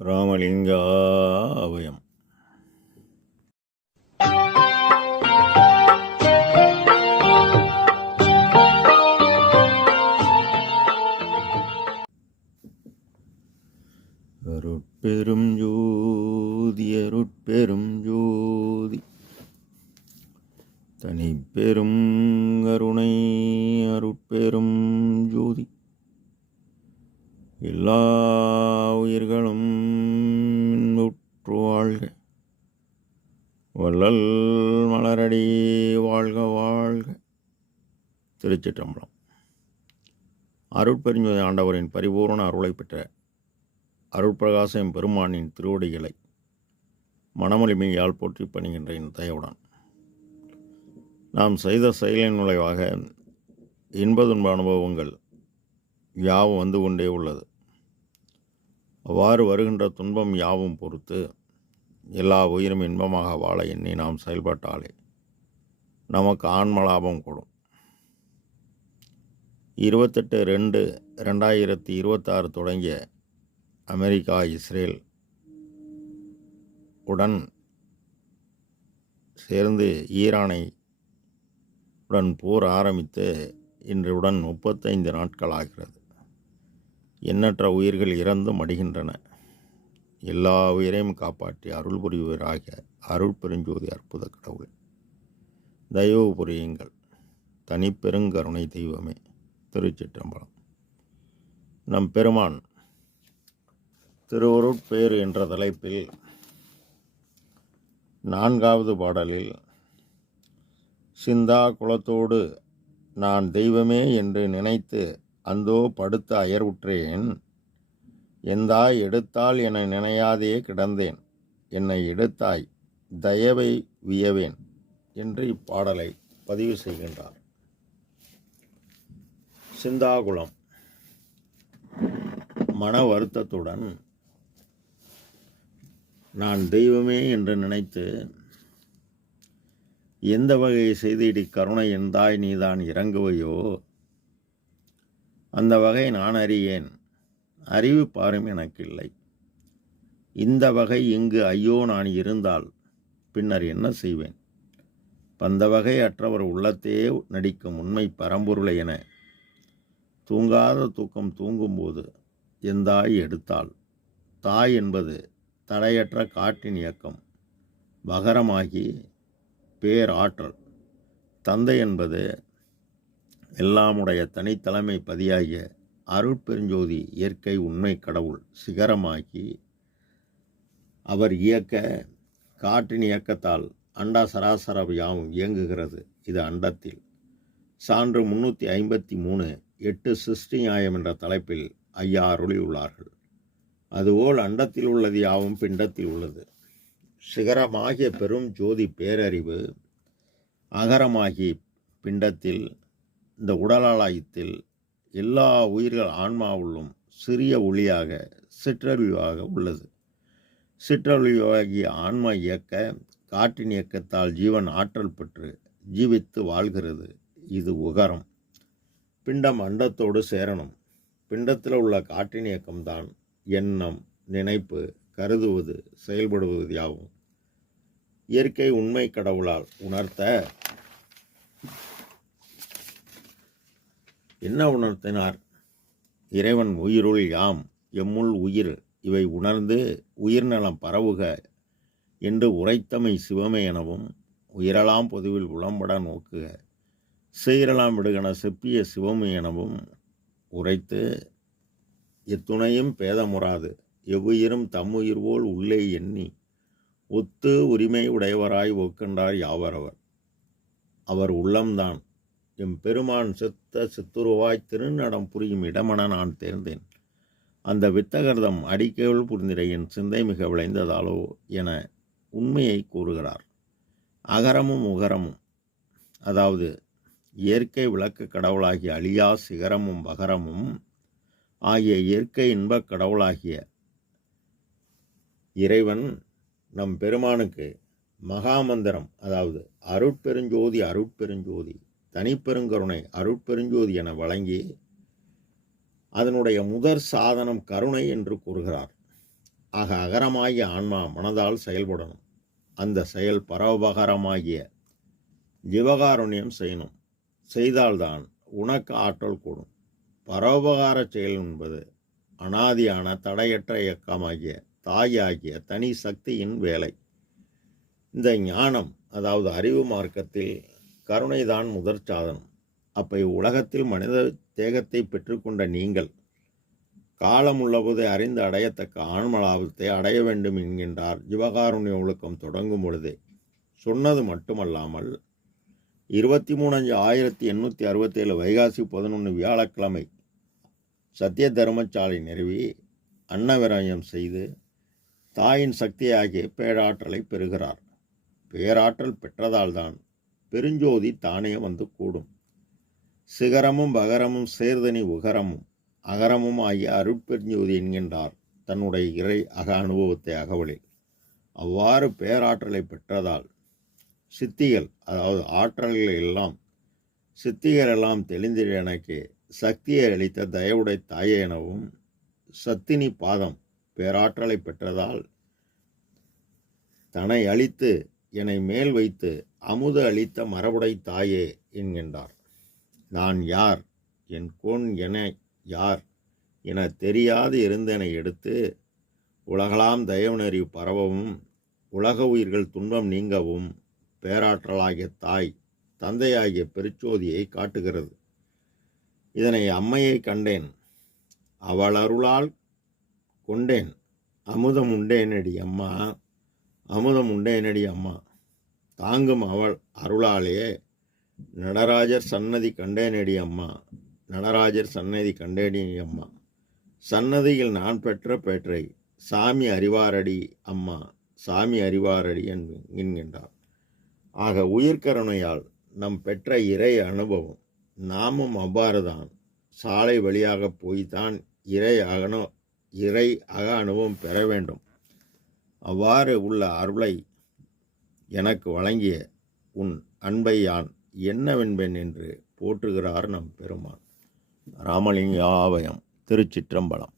ராமலிங்கா அபயம். அருட்பெரும் ஜோதி அருட்பெரும் ஜோதி தனிப்பெரும் கருணை அருட்பெரும் ஜோதி எல்லா உயிர்களும் இன்புற்று வாழ்க. வள்ளல் மலரடி வாழ்க வாழ்க. திருச்சிற்றம்பலம். அருட்பெருஞ்சோதி ஆண்டவரின் பரிபூரண அருளை பெற்ற அருட்பிரகாசம் பெருமானின் திருவடிகளை மனமொழிமையால் போற்றி பணிகின்ற இந்த தயவுடன் நாம் செய்த செயலின் நுழைவாக இன்பதுன்ப அனுபவங்கள் யாவும் வந்து கொண்டே உள்ளது. அவ்வாறு வருகின்ற துன்பம் யாவும் பொறுத்து எல்லா உயிரும் இன்பமாக வாழ எண்ணி நாம் செயல்பட்டாலே நமக்கு ஆன்ம லாபம் கூடும். 28/2/2026 தொடங்கிய அமெரிக்கா இஸ்ரேல் உடன் சேர்ந்து ஈரானை உடன் போர் ஆரம்பித்து இன்றுடன் 35 நாட்கள் ஆகிறது. எண்ணற்ற உயிர்கள் இறந்து மடிகின்றன. எல்லா உயிரையும் காப்பாற்றி அருள் புரிவராக அருள் பெருஞ்சோதி அற்புத கடவுள் தயவு புரியுங்கள். தனிப்பெருங்கருணை தெய்வமே. திருச்சிற்றம்பலம். நம் பெருமான் திருவருட்பேறு என்ற தலைப்பில் 4வது பாடலில் சிந்தா குலத்தோடு நான் தெய்வமே என்று நினைத்து அந்தோ படுத்த அயர்வுற்றேன், எந்தாய் எடுத்தால் என நினையாதே கிடந்தேன், என்னை எடுத்தாய் தயவை வியவேன் என்று இப்பாடலை பதிவு செய்கின்றார். சிந்தாகுலம் மன வருத்தத்துடன் நான் தெய்வமே என்று நினைத்து எந்த வகையை செய்திடி கருணை எந்தாய் நீதான் இறங்குவையோ அந்த வகை நான் அறியேன், அறிவு பாரும் எனக்கு இல்லை. இந்த வகை இங்கு ஐயோ நான் இருந்தால் பின்னர் என்ன செய்வேன்? பந்த வகை அற்றவர் உள்ளத்தையே நடிக்கும் உண்மை பரம்பொருளை என தூங்காத தூக்கம் தூங்கும்போது எந்தாய் எடுத்தால், தாய் என்பது தடையற்ற காற்றின் இயக்கம், பகரமாகி பேராற்றல், தந்தை என்பது எல்லாமுடைய தனித்தலைமை பதியாகிய அருட்பெருஞ்சோதி இயற்கை உண்மை கடவுள் சிகரமாகி அவர் இயக்க காற்றின் இயக்கத்தால் அண்ட சராசர யாவும் இயங்குகிறது. இது அண்டத்தில். சான்று 353 8 சிருஷ்டி நியாயம் என்ற தலைப்பில் ஐயா அருளியுள்ளார்கள். அதுபோல் அண்டத்தில் உள்ளது யாவும் பிண்டத்தில் உள்ளது. சிகரமாகிய பெரும் ஜோதி பேரறிவு அகரமாகி பிண்டத்தில் இந்த உடலாலயத்தில் எல்லா உயிர்கள் ஆன்மாவுள்ளும் சிறிய ஒளியாக சிற்றறிவாக உள்ளது. சிற்றறிவாகிய ஆன்மா இயக்க காற்றின் இயக்கத்தால் ஜீவன் ஆற்றல் பெற்று ஜீவித்து வாழ்கிறது. இது உகரம். பிண்டம் அண்டத்தோடு சேரணும். பிண்டத்தில் உள்ள காற்றின் இயக்கம்தான் எண்ணம், நினைப்பு, கருதுவது, செயல்படுவது யாவும் இயற்கை உண்மை கடவுளால் உணர்த்த என்ன உணர்த்தினார்? இறைவன் உயிருள் யாம் எம்முள் உயிர் இவை உணர்ந்து உயிர்நலம் பரவுக என்று உரைத்தமை சிவமே எனவும், உயிரெல்லாம் பொதுவில் உளம்பட நோக்குக செய்யலாம் விடுகன செப்பிய சிவமே எனவும் உரைத்து, எத்துணையும் பேதமுறாது எவ்வுயிரும் தம்முயிர் போல் உள்ளே எண்ணி ஒத்து உரிமை உடையவராய் ஒக்கின்றார் யாவரவர். அவர் உள்ளம்தான் எம் பெருமான் செத்த சித்துருவாய் திருநடம் புரியும் இடமென நான் தேர்ந்தேன். அந்த வித்தகர்தம் அடிக்கோள் புரிந்திட என் சிந்தை மிக விளைந்ததாலோ என உண்மையை கூறுகிறார். அகரமும் உகரமும், அதாவது இயற்கை விளக்கு கடவுளாகிய அழியா சிகரமும் பகரமும் ஆகிய இயற்கை இன்பக் கடவுளாகிய இறைவன் நம் பெருமானுக்கு மகாமந்திரம், அதாவது அருட்பெருஞ்சோதி அருட்பெருஞ்சோதி தனிப்பெருங்கருணை அருட்பெருஞ்சோதி என வழங்கி அதனுடைய முதற் சாதனம் கருணை என்று கூறுகிறார். ஆக அகரமாகிய ஆன்மா மனதால் செயல்படணும். அந்த செயல் பரோபகாரமாகிய ஜீவகாருண்யம் செய்யணும். செய்தால்தான் உனக்கு ஆற்றல் கூடும். பரோபகார செயல் என்பது அனாதியான தடையற்ற இயக்கமாகிய தாயாகிய தனி சக்தியின் வேலை. இந்த ஞானம், அதாவது அறிவு மார்க்கத்தில் கருணைதான் முதற் சாதனம். அப்போ உலகத்தில் மனித தேகத்தை பெற்றுக்கொண்ட நீங்கள் காலம் உள்ளபோது அறிந்து அடையத்தக்க ஆன்மலாபத்தை அடைய வேண்டும் என்கின்றார் ஜீவகாருண்ய ஒழுக்கம் தொடங்கும் பொழுதே. சொன்னது மட்டுமல்லாமல் 23/5/1867 வைகாசி 11 வியாழக்கிழமை சத்திய தர்மசாலை நிறுவி அன்னவிரயம் செய்து தாயின் சக்தியாகிய பேராற்றலை பெறுகிறார். பேராற்றல் பெற்றதால்தான் பெருஞ்சோதி தானே வந்து கூடும். சிகரமும் பகரமும் சேர்தனி உகரமும் அகரமும் ஆகிய அருட்பெருஞ்சோதி என்கின்றார் தன்னுடைய இறை அக அனுபவத்தை அகவலில். அவ்வாறு பேராற்றலை பெற்றதால் சித்திகள், அதாவது ஆற்றல்கள் எல்லாம் சித்திகள் எல்லாம் தெளிந்திட எனக்கு சக்தியை அளித்த தயவுடை தாயே எனவும், சத்தினி பாதம் பேராற்றலை பெற்றதால் தன்னை அளித்து என்னை மேல் வைத்து அமுது அளித்த மரபுடை தாயே என்கின்றார். நான் யார், என் கோன் என யார் என தெரியாது இருந்தனை எடுத்து உலகலாம் தயவு நெறி பரவவும் உலக உயிர்கள் துன்பம் நீங்கவும் பேராற்றலாகிய தாய் தந்தையாகிய பெருச்சோதியை காட்டுகிறது. இதனை அம்மையை கண்டேன், அவள் அருளால் கொண்டேன், அமுதம் உண்டேனடி அம்மா, அமுதம் உண்டேனடி அம்மா, தாங்கும் அவள் அருளாலே நடராஜர் சன்னதி கண்டேனடி அம்மா, நடராஜர் சன்னதி கண்டேனடி அம்மா, சன்னதியில் நான் பெற்ற பேற்றை சாமி அறிவாரடி அம்மா, சாமி அறிவாரடி என்கின்றார். ஆக உயிர்கருணையால் நம் பெற்ற இறை அனுபவம் நாமும் அவ்வாறுதான் சாலை வழியாக போய்தான் இறை அக அனுபவம் பெற வேண்டும். அவ்வாறு உள்ள அருளை எனக்கு வழங்கிய உன் அன்பை யான் என்னவென்பேன் என்று போற்றுகிறார் நம் பெருமான். ராமலிங்க ஆவயம், திருச்சிற்றம்பலம்.